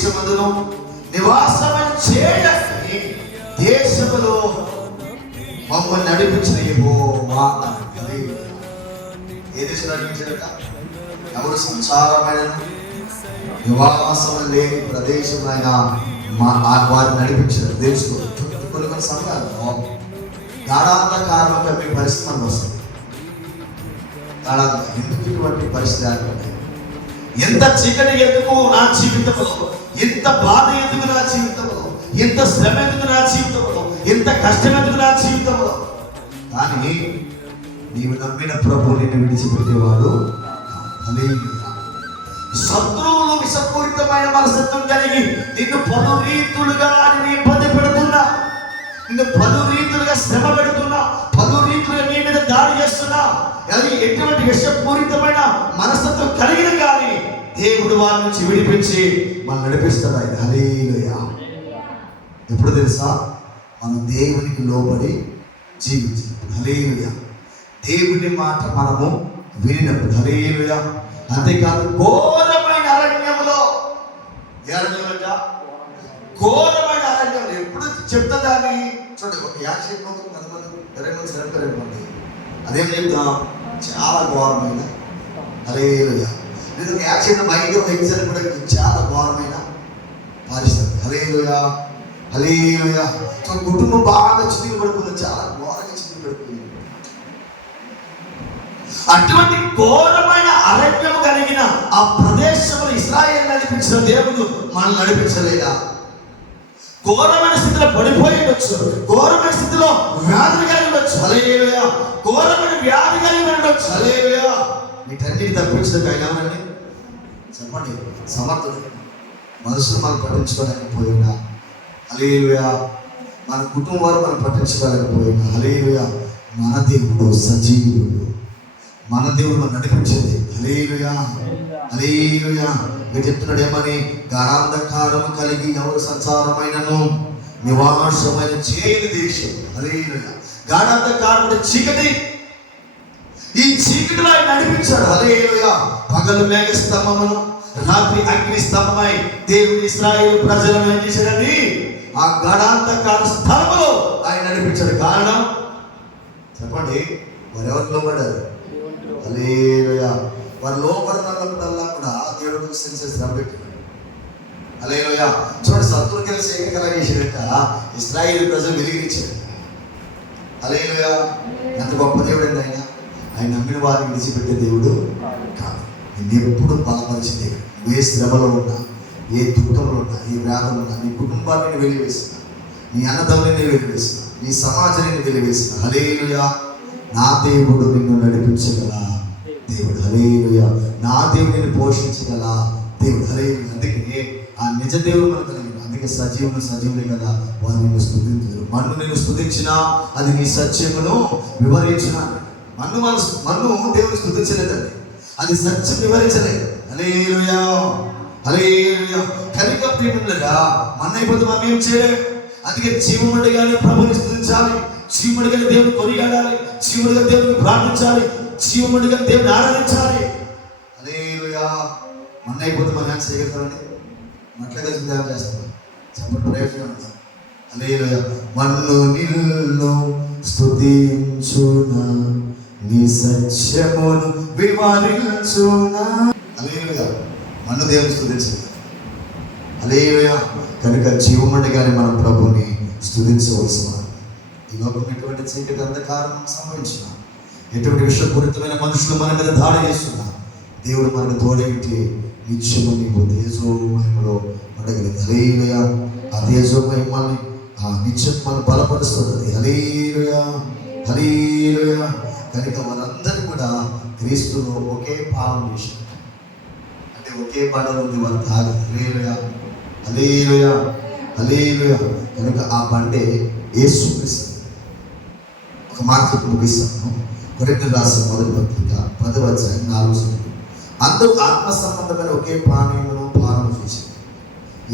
దేశమందును నివాసమని చేయని దేశములో మమ్మల్ని నడిపించిన యెహోవా. ఏ దేశం నడిపించారట? ఎవరు సంచారమైన నివాసం లేని ప్రదేశం ఆయన వారిని నడిపించారు. దేశంలో కొన్ని సమయాల్లో గాఢాంధకారంగా మీ పరిస్థితి మనకు వస్తుంది. ఎందుకు ఇటువంటి పరిస్థితి ఏర్పడ్డాయి? ఎంత చీకటి ఎందుకు నా జీవితంలో, ఎంత బాధ ఎందుకు నా జీవితంలో, ఎంత శ్రమ ఎందుకు నా జీవితంలో, ఎంత కష్టం ఎందుకు నా జీవితంలో? కానీ నీవు నమ్మిన ప్రభువు నిన్ను విడిచిపెట్టేవాడు. శత్రువులు విషపూరితమైన మనస్తత్వం కలిగి నిన్ను పలు రీతులుగా ఇబ్బంది పెడుతున్నా, నిన్ను పలు రీతులుగా శ్రమ పెడుతున్నా, పలు రీతులుగా నీ మీద దాడి చేస్తున్నా, అది ఎటువంటి విషపూరితమైన మనస్తత్వం కలిగిన కానీ దేవుడు వారి నుంచి విడిపించి మనం నడిపిస్తాడు ఆయన. హల్లెలూయా. ఎప్పుడు తెలుసా? మనం దేవునికి లోబడి జీవించినప్పుడు. హల్లెలూయా. దేవుని మాట మనము వినినప్పుడు. హల్లెలూయా. అంతేకాదు ఘోరమైన అరణ్యంలో, ఘోరమైన అరణ్యంలో ఎప్పుడు చెప్తా దాన్ని చూడండి. ఒక యాక్షన్ సరిపోయి అదేం చెప్తాం? చాలా ఘోరమైన. హల్లెలూయా. నేను ఒక యాక్షన్ భయంకర ఎగ్జామ్ కూడా చాలా ఘోరమైన పరిస్థితి. హల్లెలూయా. హల్లెలూయా. కుటుంబం బాగా చితికి పడిపోతుంది, చాలా ఘోరంగా చితికి పడిపోయింది. అటువంటి ఘోరమైన అరణ్యం కలిగిన ఆ ప్రదేశంలో ఇశ్రాయేలు నడిపించిన దేవుడు మనల్ని నడిపించలేదా? ఘోరమైన స్థితిలో పడిపోయి ఉండొచ్చు, ఘోరమైన స్థితిలో వ్యాధి కలిగి ఉండొచ్చు. హల్లెలూయా. ఘోరమైన వ్యాధి కలిగి ఉండొచ్చు. హల్లెలూయా. వీటన్నిటి తప్పించడం ఆయన ఎవరండి? చెప్పండి. సమర్థుడు. మనుషులు మనం పట్టించుకోలేకపోయినా, హల్లెలూయా, మన కుటుంబం వారు మనం పట్టించుకోలేకపోయినా, హల్లెలూయా, మన దేవుడు సజీవుడు, మన దేవుడు మనం నడిపించేది. హల్లెలూయా. హల్లెలూయా. మీరు చెప్తున్నాడు ఏమని? గాఢాంధకారం కలిగి ఎవరు సంచారమైనను నివాసమైన చేయని దేశం. హల్లెలూయా. గాఢాంధకారం చీకటి, ఈ చీకటిలో ఆయన నడిపించాడు. హల్లెలూయా. పగలు మేఘ స్తంభమును, రాత్రి అగ్ని స్తంభమై దేవుని ఇశ్రాయేలు ప్రజలను ఏం చేశాడని? ఆ గాఢాంధకార స్థలములో ఆయన నడిపించాడు. కారణం చెప్పండి. వారెవరు లోబడ్డారు? హల్లెలూయా. వారు లోపడుతున్నప్పుడల్లా కూడా దేవుడు సెన్సెస్ పెట్టాడు. హల్లెలూయా. చూడండి, శత్రువు కలిసి ఏకకలం చేసేట ఇశ్రాయేలు ప్రజలు వెలిగించాడు. హల్లెలూయా. ఎంత గొప్ప దేవుడు అండి ఆయన. ఆయన నమ్మిన వారిని విడిచిపెట్టే దేవుడు కాదు. నేను ఎప్పుడు బలపరిచే దేవుడు. ఏ శ్రమలో ఉన్నా, ఏ దుఃఖంలో ఉన్నా, ఏ వ్యాధులు ఉన్నా, నీ కుటుంబాన్ని వెలివేసిన, నీ అన్నదమ్ముని వెలివేసిన, నీ సమాజాన్ని వెలివేసిన, హల్లెలూయా, నా దేవుడు నిన్ను నడిపించగల దేవుడు. హల్లెలూయా. నా దేవుడు నిన్ను పోషించగల దేవుడు. హల్లెలూయా. అందుకే ఆ నిజ దేవుడు మనకు కలిగిన, అందుకే సజీవులే కదా వారు నిన్ను స్తుతించరు. మన్ను నేను స్తుతించినా అది నీ సత్యమును వివరించిన. మన్ను దేవుని స్తుతించలేదండి, అది సత్యం వివరించలేదు. హల్లెలూయా. హల్లెలూయా. కనుక ప్రియములారా, మన్ను అయిపోతే మనం ఏం చేయలేదు. అందుకే జీవముడిగానే ప్రభుని స్తుతించాలి, జీవముడిగానే దేవుని కొనియాడాలి, జీవముడిగా దేవుని ప్రార్థించాలి, జీవముడిగా దేవుని ఆరాధించాలి. హల్లెలూయా. మన్ను అయిపోతే మనం ఏం చేయగలుగుతామండి? మట్లా కలిసి ధ్యానం చేస్తాం. చెప్పండి, ప్రయోజనం ఉంటాం. హల్లెలూయా. మన్ను నిన్ను స్తుతించునా, నీ సత్యమును వివరించునా. హల్లెలూయా. మన్ను దేవుని స్తుతించాలి. హల్లెలూయా. కనుక జీవముండగానే మనం ప్రభువుని స్తుతించవలసిన. ఈ లోకం ఎటువంటి చీకటి అంధకారం సంభవించిన, ఎటువంటి విషపూరితమైన మనుషులు మన మీద దాడి చేస్తున్నా, దేవుడు మనకు తోడేంటి నిత్యము నీకు తేజోమహిమలో ఉండగలిగింది. హల్లెలూయా. ఆ తేజోమహిమని ఆ నిత్యం మనం బలపరుస్తుంది. హల్లెలూయా. హల్లెలూయా. కనుక మనందరూ కూడా క్రీస్తులో ఒకే పాపం చేశారు, అంటే ఒకే బండలో ఉంది వారు తాగు. హల్లెలూయా. హల్లెలూయా. హల్లెలూయా. కనుక ఆ బండే యేసుక్రీస్తు. ఒక మాట ముగిస్తాను. కొరింథీయులకు రాసిన మొదటి పత్రిక 10వ అధ్యాయం 4 అందరూ ఆత్మ సంబంధమైన ఒకే పానీయమును పానము చేశారు.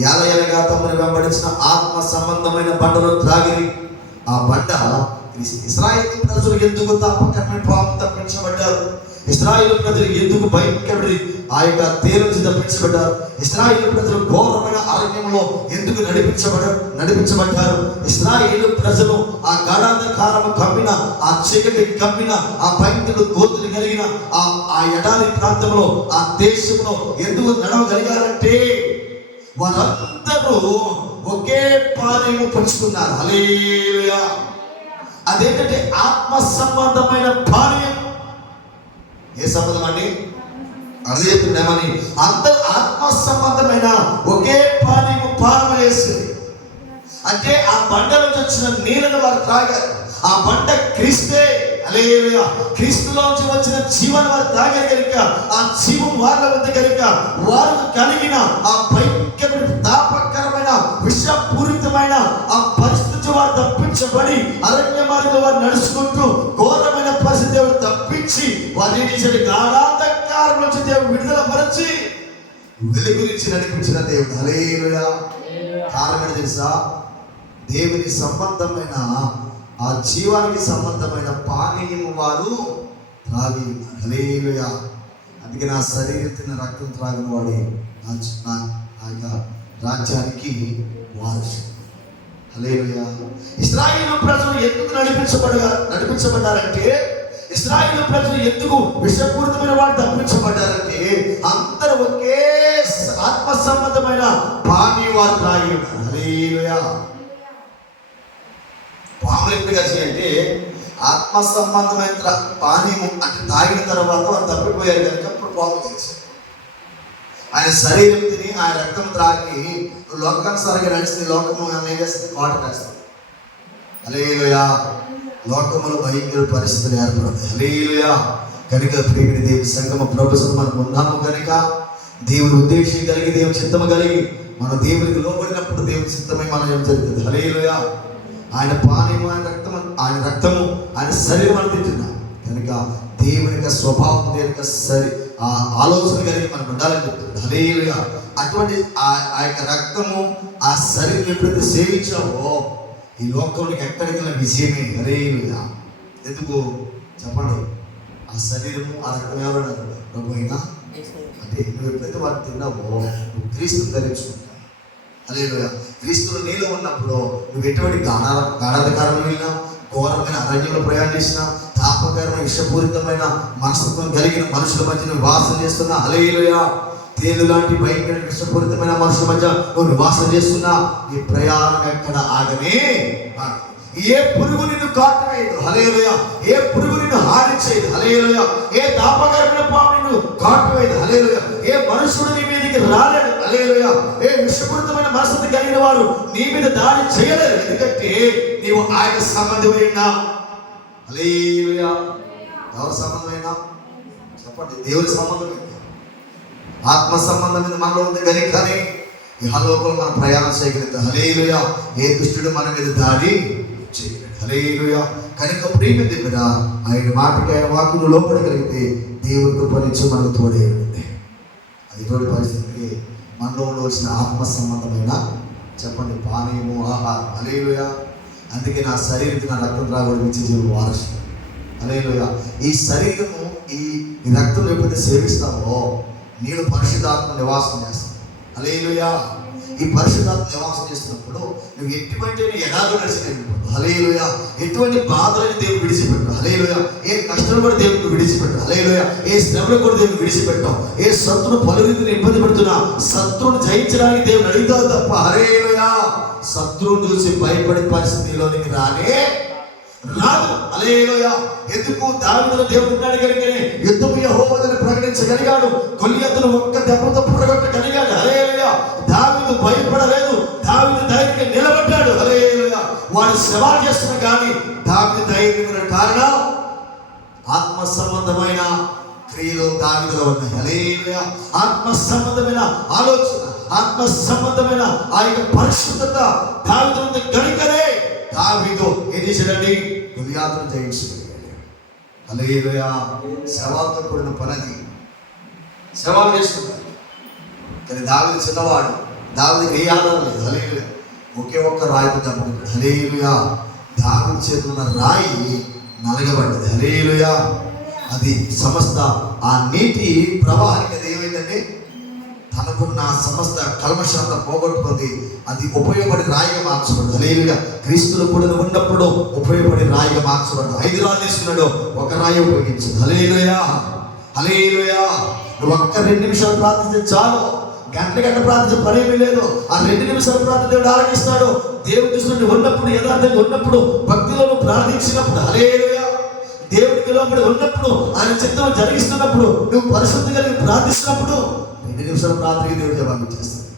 ఏలయనగా తమను వెంబడించిన ఆత్మ సంబంధమైన బండలో త్రాగిరి. ఆ బండ ఇశ్రాయేలు ప్రజలు ఎందుకు తాపకరమైన పాపం తప్పించబడ్డారు, ఇశ్రాయేలు ప్రజలు ఎందుకు భయంకరపడి ఆ యొక్క తేలు నుంచి తప్పించబడ్డారు? ఇశ్రాయేలు ప్రజలు ఘోరమైన అరణ్యంలో ఎందుకు నడిపించబడ్డారు? ఇశ్రాయేలు ప్రజలు ఆ గాఢాంధకారము కమ్మిన, ఆ చీకటి కమ్మిన, ఆ భయంకరుడు గోతులు కలిగిన ఆ ఎడారి ప్రాంతంలో, ఆ దేశంలో ఎందుకు నడవగలిగారంటే వారందరూ ఒకే పానీయము పంచుకున్నారు. హల్లెలూయా. అదేంటంటే ఆత్మ సంబంధమైన పానీయం. ఏ సంబంధం అండి? అదే చెప్తున్నామని అందరూ ఆత్మ సంబంధమైన ఒకే పానీయము పానం వేస్తుంది. అంటే ఆ బండ నుంచి వచ్చిన నీళ్ళను వారు త్రాగారు. ఆ బండ క్రీస్తే. హల్లెలూయా. క్రీస్తులోంచి వచ్చిన జీవన వారు తాగారు కనుక ఆ జీవం వారిలో ఉంది కనుక వారు కలిగిన ఆ భయంకరమైన తాపకరమైన విషపూరితమైన ఆ పరిస్థితి వారు తప్పించబడి అరణ్య మార్గంలో వారు నడుచుకుంటూ ఘోరమైన పరిస్థితి దేవుడు తప్పించి వారిని గాఢాంధకారం నుంచి దేవుడు విడుదల పరచి వెలుగురించి నడిపించిన దేవుడు. హల్లెలూయా. కారణం తెలుసా? దేవుని సంబంధమైన ఆ జీవానికి సంబంధమైన పానీయము వారు త్రాగి ఉన్నారు. హల్లెలూయా. అందుకే నా శరీరത്തിന് రక్తం త్రాగిన వాడే నా రాజ్యానికి వారసు. హల్లెలూయా. ఇశ్రాయేలు ప్రజలు ఎందుకు నడిపించబడ్డారంటే, ఇశ్రాయేలు ప్రజలు ఎందుకు విషపూరితమైన వారు తప్పించబడ్డారంటే అందరూ ఒకే ఆత్మ సంబంధమైన పానీయం వారు త్రాగి ఉన్నారు. హల్లెలూయా. పాములు ఎప్పుడు కలిసి అంటే ఆత్మ సంబంధమైన పానీయము అంటే తాగిన తర్వాత వారు తప్పిపోయారు కనుక అప్పుడు పాములు కలిసి ఆయన శరీరం తిని ఆయన రక్తం త్రాగి లోకానుసారంగా నడిచింది. లోకము ఏం చేస్తుంది? కోట కాస్తుంది. హల్లెలూయా. లోకములో భయంకర పరిస్థితులు ఏర్పడతాయి. హల్లెలూయా. కనుక ప్రియమైన దేవుని సంగమ ప్రభుత్వం మనం ఉన్నాము కనుక దేవుని ఉద్దేశం కలిగి, దేవుని చిత్తము కలిగి మనం దేవునికి లోబడినప్పుడు దేవుని చిత్తమై మనం ఏం జరుగుతుంది? హల్లెలూయా. ఆయన పానీయము, ఆయన రక్తము, ఆయన శరీరం అని తింటున్నాం కనుక దేవుని యొక్క స్వభావం, దేవుని యొక్క ఆ ఆలోచన కలిగి మనం ఉండాలని చెప్తుంది. హల్లెలూయా. అటువంటి ఆ యొక్క రక్తము, ఆ శరీరం ఎప్పుడైతే సేవించావో ఈ లోకంలోకి ఎక్కడికి విజయమే. హల్లెలూయా. ఎందుకు చెప్పండి? ఆ శరీరము, ఆ రక్తం ఎవరైనా ప్రభు అయినా అంటే నువ్వు ఎప్పుడైతే వాటిని తిన్నావో నువ్వు క్రీస్తుని ధరించుకుంటావు. హల్లెలూయా. క్రీస్తులు నీలో ఉన్నప్పుడు నువ్వు ఎటువంటి గాఢాంధకారంలో వెళ్ళినా, ఘోరమైన అరణ్యంలో ప్రయాణించినా, తాపకరమైన విషపూరితమైన మనస్తత్వం కలిగిన మనుషుల మధ్య నువ్వు నివాసం చేస్తున్నా. హల్లెలూయా. తేలు లాంటి భయంకర విషపూరితమైన మనుషుల మధ్య నువ్వు నివాసం చేస్తున్నా. నీ ప్రయాణం ఎక్కడ ఆగనే. ఏ పురుగు నిన్ను కాటువేయదు. హల్లెలూయా. ఏ పురుగు నిన్ను హాని చేయదు. హల్లెలూయా. ఏ తాపకరమైన పాము నిన్ను కాటువేయదు. హల్లెలూయా. ఏ మనుషుడు నీ మీదకి రాలేడు. హల్లెలూయా. ఏ విషపూరితమైన మనసు కలిగిన వారు నీ మీద దాడి చేయలేరు. ఎందుకంటే నీవు ఆయన సంబంధమైనా. హల్లెలూయా. ఎవరి సంబంధమైనా చెప్పండి? దేవుని సంబంధమైనా, ఆత్మ సంబంధమైన మనలో ఉంది కనుకనే ఈ హలోకంలో మనం ప్రయాణం చేయగలుగుతాం. హల్లెలూయా. ఏ దుష్టుడు మన మీద దాడి చేయలేడు. హల్లెలూయా. కనుక ప్రియమైన దేవుడా, ఆయన మాటకి, ఆయన వాక్కును లోపడగలిగితే దేవుడి కృపనిచ్చి మనకు తోడే ఉంటుంది. అది తోడి పరిస్థితికి మనలో ఉండవలసిన ఆత్మ సంబంధమైన చెప్పండి పానీయము, ఆహారం. హల్లెలూయా. అందుకే నా శరీరం నా రక్తం త్రాగడం ఇచ్చే జీవుడు వారసు. హల్లెలూయా. ఈ శరీరము, ఈ రక్తం ఎప్పుడైతే సేవిస్తావో నీళ్ళు పరిశుద్ధాత్మ నివాసం చేస్తావు. హల్లెలూయా. ఈ పరిశుద్ధాత్మ నివాసం చేస్తున్నప్పుడు నువ్వు ఎటువంటి ఎడాలు నడిచిపోయినప్పుడు, హల్లెలూయా, ఎటువంటి బాధలను దేవుడు విడిచిపెట్టు. హల్లెలూయా. ఏ కష్టం కూడా దేవుడికి విడిచిపెట్టు. హల్లెలూయా. ఏ శ్రమను కూడా దేవుడు విడిచిపెట్టావు. ఏ శత్రువును పలురీతిని ఇబ్బంది పెడుతున్నా శత్రువును జయించడానికి దేవుడు అడుగుతావు తప్ప, హల్లెలూయా, శత్రువును చూసి భయపడే పరిస్థితిలోనికి రానే రాదు. హల్లెలూయా. ఎందుకు? దావీదులో దేవుడు ఉన్నాడు కనుకనే యుద్ధము యెహోవాదని ప్రకటించగలిగాడు. గొలియాతును ఒక్క దెబ్బతో పుడగొట్టగలిగాడు. హల్లెలూయా. దావీదు భయపడలేదు. దావీదు ధైర్యంగా నిలబడ్డాడు. హల్లెలూయా. వాడు సవాల్ చేస్తున్నా కానీ దావీదు ధైర్యమైన కారణం ఆత్మ సంబంధమైన క్రియలు దావీదులో ఉన్నాయి. హల్లెలూయా. ఆత్మ సంబంధమైన ఆలోచన, ఆత్మ సంబంధమైన ఆ యొక్క పరిశుద్ధత దావీదు ఉంది కనుకనే దావీదు ఏం చేశాడండి? గొలియాతును జయించగలిగాడు. హల్లెలూయా. సవాల్తో కూడిన పనది. సవాల్ చేస్తున్నాడు కానీ దావీదు చిన్నవాడు. దావీదుకి ఏ ఆధారం లేదు. హల్లెలూయా. ఒకే ఒక్క రాయితో దెబ్బతిన్నాడు. హల్లెలూయా. దావీదు చేతున్న రాయి నలగబడ్డది. హల్లెలూయా. అది సమస్త ఆ నీటి ప్రవాహానికి అది ఏమైందండి, తనకున్న సమస్త కల్మషాన్ని పోగొట్టుకుంది. అది ఉపయోగపడి రాయిగా మార్చబడదు. హల్లెలూయా. క్రీస్తులో కూడా ఉన్నప్పుడు ఉపయోగపడి రాయిగా మార్చబడదు. 5 రాళ్ళు తీసుకున్నాడు, ఒక రాయి ఉపయోగించింది. హల్లెలూయా, హల్లెలూయా. నువ్వు ఒక్క 2 నిమిషాలు ప్రార్థించే చాలు. గంట ప్రార్థించే పనేమీ లేదు. ఆ 2 నిమిషాలు ప్రార్థన దేవుడు ఆలకిస్తాడు. దేవుడు చూసినట్టు ఉన్నప్పుడు, యథార్థంగా ఉన్నప్పుడు, భక్తిలో నువ్వు ప్రార్థించినప్పుడు, హల్లెలూయా, దేవుడికి లోపడి ఉన్నప్పుడు, ఆయన చిత్తం జరిగిస్తున్నప్పుడు, నువ్వు పరిశుద్ధి కలిగి ప్రార్థిస్తున్నప్పుడు 2 నిమిషాల ప్రార్థనకి దేవుడు జవాబు ఇచ్చేస్తాడు.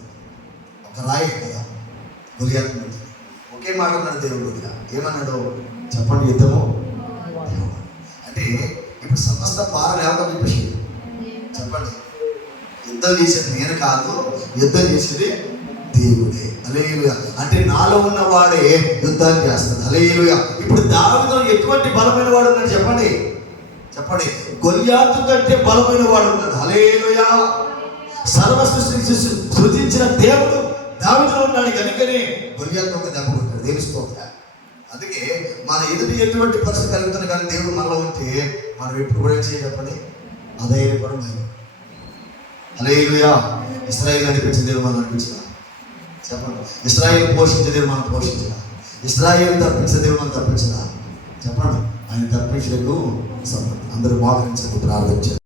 ఒక రాయి కదా గొలియాతు మీద ఒకే మాట అన్నాడు దేవుడు. కొద్దిగా ఏమన్నాడు చెప్పండి, యుద్ధము అంటే ఇప్పుడు సమస్త భారం ఎవరు చెప్పేసి చెప్పండి. యుద్ధం చేసేది నేను కాదు, యుద్ధం చేసేది దేవుడే. హల్లెలూయా. అంటే నాలో ఉన్నవాడే యుద్ధాన్ని చేస్తాడు. హల్లెలూయా. ఇప్పుడు దావీదులో ఎటువంటి బలమైన వాడు ఉన్నాడు చెప్పండి, చెప్పండి. గొలియాతు కంటే బలమైన వాడు ఉన్నాడు. హల్లెలూయా. సర్వ సృష్టించిన దేవుడు దావీదులో ఉన్నాడు కనుకనే గొలియాతు ఒక దెబ్బ కొట్టాడు. తెలుసుకోవాలి. అందుకే మన ఎదుటి ఎటువంటి పరిస్థితి కలుగుతుంది, కానీ దేవుడు మనలో ఉంటే మనం ఎప్పుడు కూడా చేయాలి చెప్పండి, అదే కూడా మేము. హల్లెలూయా. ఇశ్రాయేలు నడిపించిన దేవుడు మనం నడిపించిన చెప్పండి. ఇశ్రాయేలు పోషించే దేవుడు మనం పోషించిన, ఇశ్రాయేలు తప్పించే దేవుడు మనం తప్పించిన చెప్పండి. ఆయన తప్పించలేదు. అందరూ మోకరించండి, ప్రార్థించండి.